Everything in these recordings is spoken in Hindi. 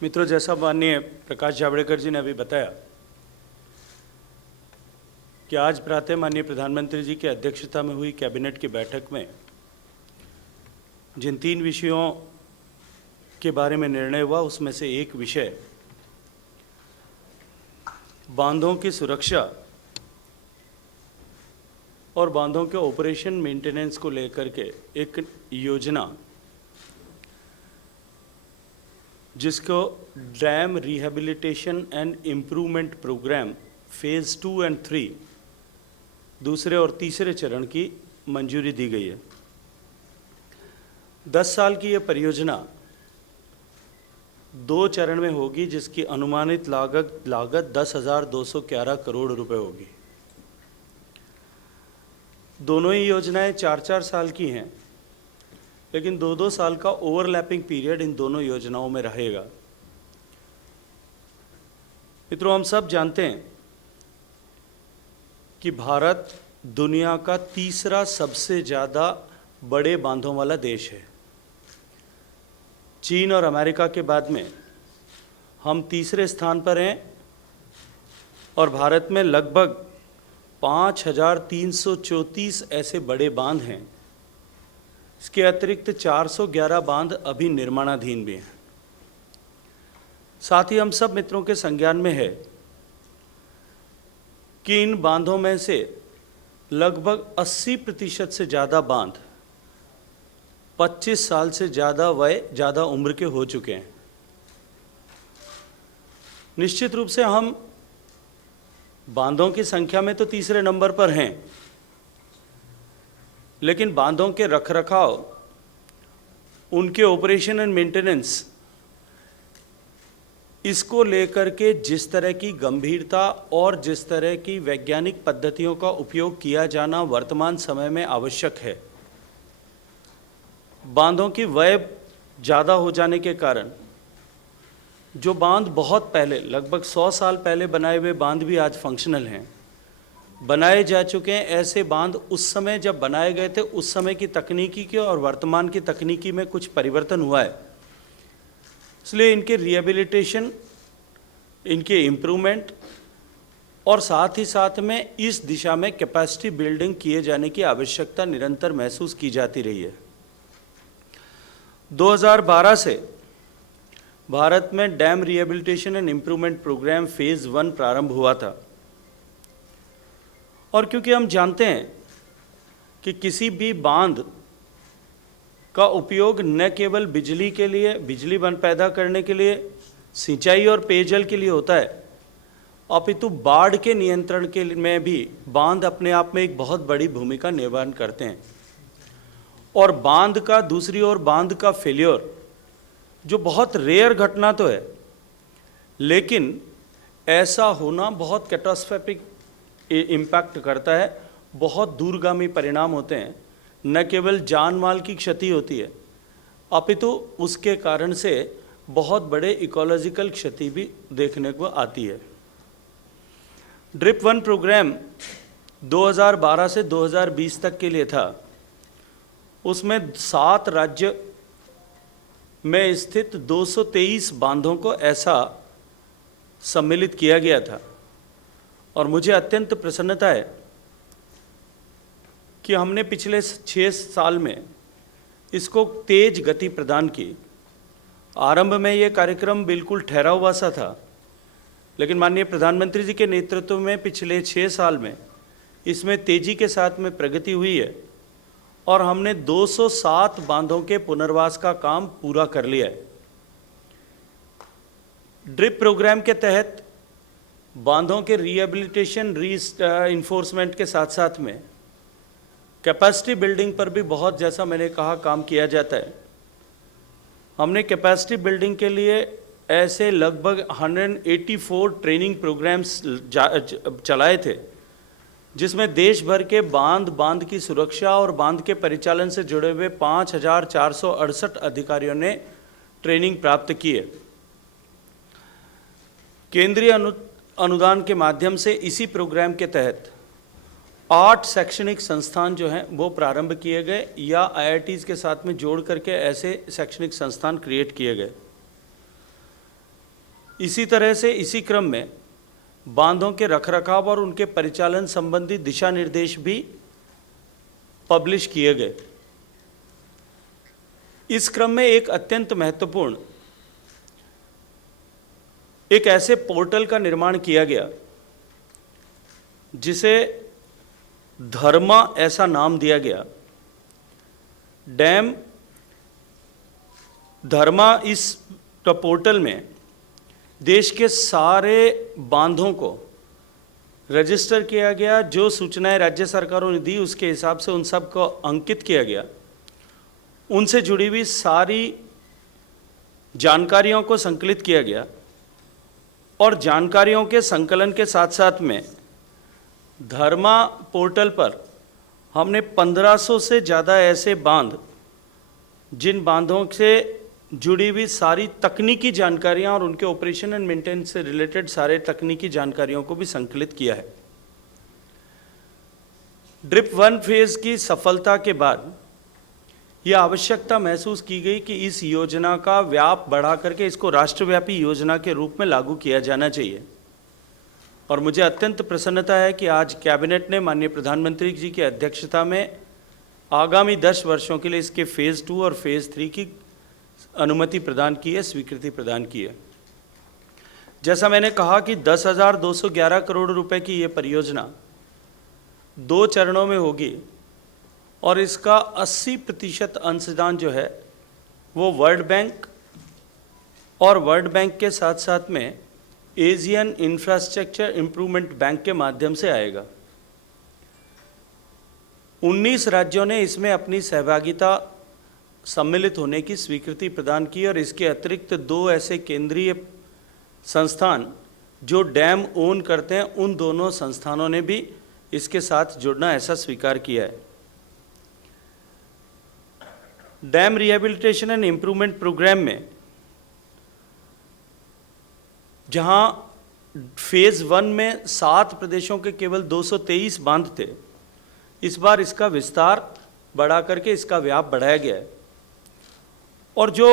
मित्रों, जैसा माननीय प्रकाश जावड़ेकर जी ने अभी बताया कि आज प्रातः माननीय प्रधानमंत्री जी की अध्यक्षता में हुई कैबिनेट की बैठक में जिन 3 विषयों के बारे में निर्णय हुआ, उसमें से एक विषय बांधों की सुरक्षा और बांधों के ऑपरेशन मेंटेनेंस को लेकर के एक योजना, जिसको dam rehabilitation and improvement programme phase 2 और 3 दूसरे और तीसरे चरण की मंजूरी दी गई है। 10 साल की ये परियोजना 2 चरण में होगी, जिसकी अनुमानित लागत 10,211 करोड़ रुपए होगी। दोनों ही योजनाएं 4-4 साल की हैं, लेकिन 2-2 साल का ओवरलैपिंग पीरियड इन दोनों योजनाओं में रहेगा। मित्रों, हम सब जानते हैं कि भारत दुनिया का तीसरा सबसे ज़्यादा बड़े बांधों वाला देश है। चीन और अमेरिका के बाद में हम तीसरे स्थान पर हैं और भारत में लगभग 5,334 ऐसे बड़े बांध हैं। इसके अतिरिक्त 411 बांध अभी निर्माणाधीन भी हैं। साथ ही हम सब मित्रों के संज्ञान में है कि इन बांधों में से लगभग 80% से ज़्यादा बांध 25 साल से ज़्यादा उम्र के हो चुके हैं। निश्चित रूप से हम बांधों की संख्या में तो तीसरे नंबर पर हैं, लेकिन बांधों के रखरखाव, उनके ऑपरेशन एंड मेंटेनेंस, इसको लेकर के जिस तरह की गंभीरता और जिस तरह की वैज्ञानिक पद्धतियों का उपयोग किया जाना वर्तमान समय में आवश्यक है, बांधों की वय ज़्यादा हो जाने के कारण जो बांध बहुत पहले, लगभग 100 साल पहले बनाए हुए बांध भी आज फंक्शनल हैं, बनाए जा चुके हैं। ऐसे बांध उस समय जब बनाए गए थे, उस समय की तकनीकी के और वर्तमान की तकनीकी में कुछ परिवर्तन हुआ है, इसलिए इनके रिहेबिलिटेशन, इनके इम्प्रूवमेंट और साथ ही साथ में इस दिशा में कैपेसिटी बिल्डिंग किए जाने की आवश्यकता निरंतर महसूस की जाती रही है। 2012 से भारत में dam rehabilitation and improvement programme phase 1 प्रारंभ हुआ था। और क्योंकि हम जानते हैं कि किसी भी बांध का उपयोग न केवल बिजली के लिए, बिजली पैदा करने के लिए, सिंचाई और पेयजल के लिए होता है, अपितु बाढ़ के नियंत्रण के में भी बांध अपने आप में एक बहुत बड़ी भूमिका निर्वहन करते हैं। और बांध का, दूसरी ओर बांध का फेल्योर, जो बहुत रेयर घटना तो है, लेकिन ऐसा होना बहुत कैटास्ट्रोफिक इम्पैक्ट करता है, बहुत दूरगामी परिणाम होते हैं। न केवल जान माल की क्षति होती है, अपितु उसके कारण से बहुत बड़े इकोलॉजिकल क्षति भी देखने को आती है। ड्रिप 1 प्रोग्राम 2012 से 2020 तक के लिए था। उसमें 7 राज्य में स्थित 223 बांधों को ऐसा सम्मिलित किया गया था। और मुझे अत्यंत प्रसन्नता है कि हमने पिछले 6 साल में इसको तेज गति प्रदान की। आरंभ में ये कार्यक्रम बिल्कुल ठहरा हुआ सा था, लेकिन माननीय प्रधानमंत्री जी के नेतृत्व में पिछले 6 साल में इसमें तेजी के साथ में प्रगति हुई है और हमने 207 बांधों के पुनर्वास का काम पूरा कर लिया है। ड्रिप प्रोग्राम के तहत बांधों के रिहेबिलिटेशन, रीइंफोर्समेंट के साथ साथ में कैपेसिटी बिल्डिंग पर भी बहुत, जैसा मैंने कहा, काम किया जाता है। हमने कैपेसिटी बिल्डिंग के लिए ऐसे लगभग 184 ट्रेनिंग प्रोग्राम्स चलाए थे, जिसमें देश भर के बांध की सुरक्षा और बांध के परिचालन से जुड़े हुए 5,468 अधिकारियों ने ट्रेनिंग प्राप्त की है। केंद्रीय अनुदान के माध्यम से इसी प्रोग्राम के तहत 8 शैक्षणिक संस्थान जो हैं वो प्रारंभ किए गए या आईआईटीज़ के साथ में जोड़ करके ऐसे शैक्षणिक संस्थान क्रिएट किए गए। इसी तरह से इसी क्रम में बांधों के रखरखाव और उनके परिचालन संबंधी दिशा निर्देश भी पब्लिश किए गए। इस क्रम में एक अत्यंत महत्वपूर्ण एक ऐसे पोर्टल का निर्माण किया गया जिसे धर्मा ऐसा नाम दिया गया। डैम धर्मा इस पोर्टल में देश के सारे बांधों को रजिस्टर किया गया। जो सूचनाएं राज्य सरकारों ने दी उसके हिसाब से उन सब को अंकित किया गया। उनसे जुड़ी हुई सारी जानकारियों को संकलित किया गया और जानकारियों के संकलन के साथ साथ में धर्मा पोर्टल पर हमने 1500 से ज़्यादा ऐसे बांध, जिन बांधों से जुड़ी हुई सारी तकनीकी जानकारियां और उनके ऑपरेशन एंड मेंटेनेंस से रिलेटेड सारे तकनीकी जानकारियों को भी संकलित किया है। ड्रिप 1 फेज की सफलता के बाद यह आवश्यकता महसूस की गई कि इस योजना का व्याप बढ़ा करके इसको राष्ट्रव्यापी योजना के रूप में लागू किया जाना चाहिए। और मुझे अत्यंत प्रसन्नता है कि आज कैबिनेट ने माननीय प्रधानमंत्री जी की अध्यक्षता में आगामी 10 वर्षों के लिए इसके फेज़ 2 और फेज़ 3 की अनुमति प्रदान की है, स्वीकृति प्रदान की है। जैसा मैंने कहा कि 10,211 करोड़ रुपए की ये परियोजना 2 चरणों में होगी और इसका 80% अंशदान जो है वो वर्ल्ड बैंक और वर्ल्ड बैंक के साथ साथ में एशियन इंफ्रास्ट्रक्चर इम्प्रूवमेंट बैंक के माध्यम से आएगा। 19 राज्यों ने इसमें अपनी सहभागिता सम्मिलित होने की स्वीकृति प्रदान की और इसके अतिरिक्त 2 ऐसे केंद्रीय संस्थान जो डैम ओन करते हैं उन दोनों संस्थानों ने भी इसके साथ जुड़ना ऐसा स्वीकार किया है। Dam rehabilitation and improvement programme में जहां फेज 1 में 7 प्रदेशों के केवल 223 बांध थे, इस बार इसका विस्तार बढ़ा करके इसका व्याप बढ़ाया गया है। और जो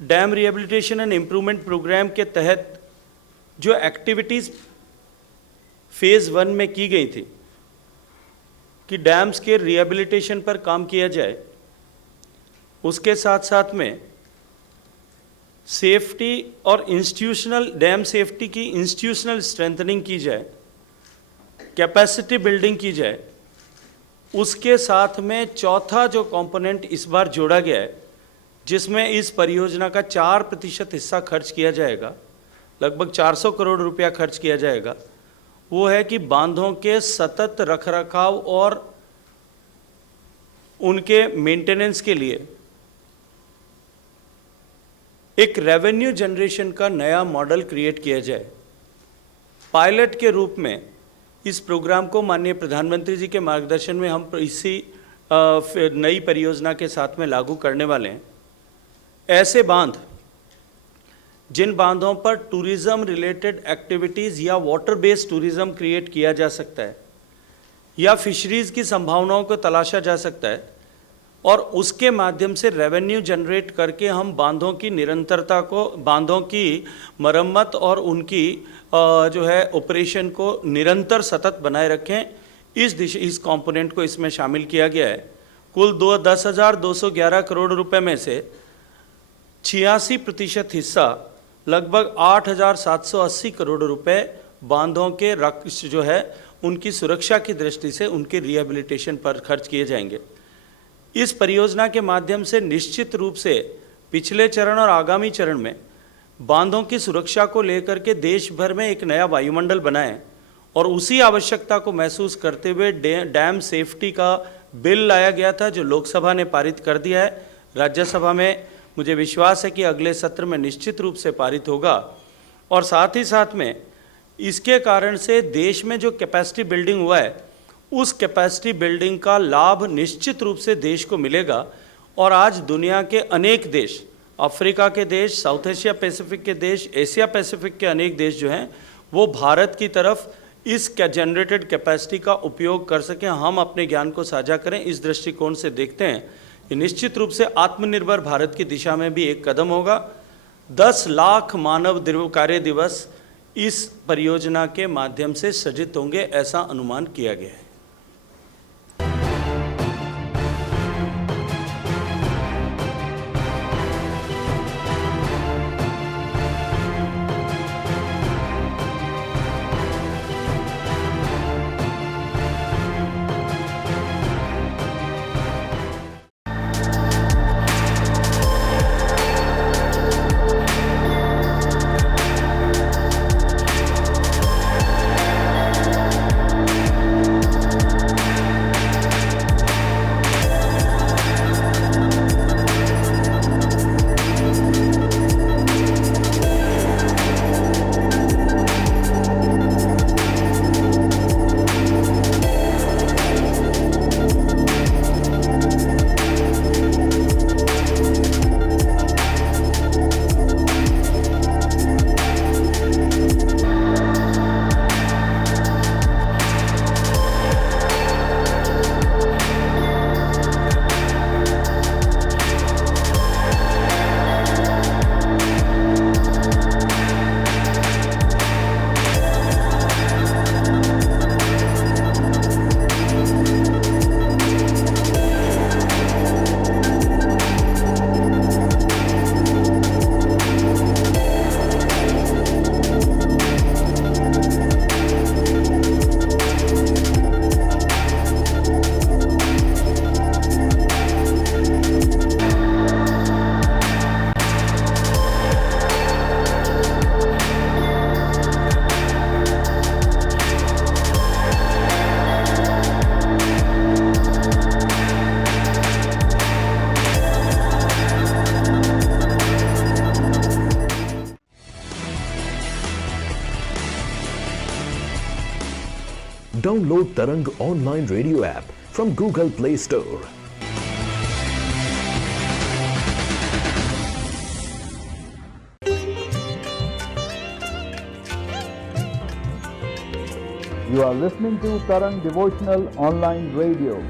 dam rehabilitation and improvement programme के तहत जो एक्टिविटीज़ फेज़ 1 में की गई थी कि डैम्स के रिहेबिलिटेशन पर काम किया जाए, उसके साथ साथ में सेफ्टी और इंस्टीट्यूशनल डैम सेफ्टी की इंस्टीट्यूशनल स्ट्रेंथनिंग की जाए, कैपेसिटी बिल्डिंग की जाए, उसके साथ में चौथा जो कंपोनेंट इस बार जोड़ा गया है जिसमें इस परियोजना का 4% हिस्सा खर्च किया जाएगा, लगभग 400 करोड़ रुपया खर्च किया जाएगा, वो है कि बांधों के सतत रखरखाव और उनके मेंटेनेंस के लिए एक रेवेन्यू जनरेशन का नया मॉडल क्रिएट किया जाए। पायलट के रूप में इस प्रोग्राम को माननीय प्रधानमंत्री जी के मार्गदर्शन में हम इसी नई परियोजना के साथ में लागू करने वाले हैं। ऐसे बांध जिन बांधों पर टूरिज्म रिलेटेड एक्टिविटीज़ या वाटर बेस्ड टूरिज्म क्रिएट किया जा सकता है या फिशरीज़ की संभावनाओं को तलाशा जा सकता है और उसके माध्यम से रेवेन्यू जनरेट करके हम बांधों की निरंतरता को, बांधों की मरम्मत और उनकी जो है ऑपरेशन को निरंतर सतत बनाए रखें, इस कंपोनेंट को इसमें शामिल किया गया है। कुल 10,211 करोड़ रुपए में से 86% हिस्सा लगभग 8,780 करोड़ रुपए बांधों के जो है उनकी सुरक्षा की दृष्टि से उनके रिहेबिलिटेशन पर खर्च किए जाएंगे। इस परियोजना के माध्यम से निश्चित रूप से पिछले चरण और आगामी चरण में बांधों की सुरक्षा को लेकर के देश भर में एक नया वायुमंडल बनाएं और उसी आवश्यकता को महसूस करते हुए डैम सेफ्टी का बिल लाया गया था जो लोकसभा ने पारित कर दिया है। राज्यसभा में मुझे विश्वास है कि अगले सत्र में निश्चित रूप से पारित होगा और साथ ही साथ में इसके कारण से देश में जो कैपेसिटी बिल्डिंग हुआ है उस कैपेसिटी बिल्डिंग का लाभ निश्चित रूप से देश को मिलेगा। और आज दुनिया के अनेक देश, अफ्रीका के देश, साउथ एशिया पैसिफिक के देश, एशिया पैसिफिक के अनेक देश जो हैं वो भारत की तरफ इस जनरेटेड कैपेसिटी का उपयोग कर सकें, हम अपने ज्ञान को साझा करें। इस दृष्टिकोण से देखते हैं कि निश्चित रूप से आत्मनिर्भर भारत की दिशा में भी एक कदम होगा। 10 लाख मानव कार्य दिवस इस परियोजना के माध्यम से सृजित होंगे, ऐसा अनुमान किया गया है। Download Tarang online radio app from Google Play Store. You are listening to Tarang Devotional Online Radio.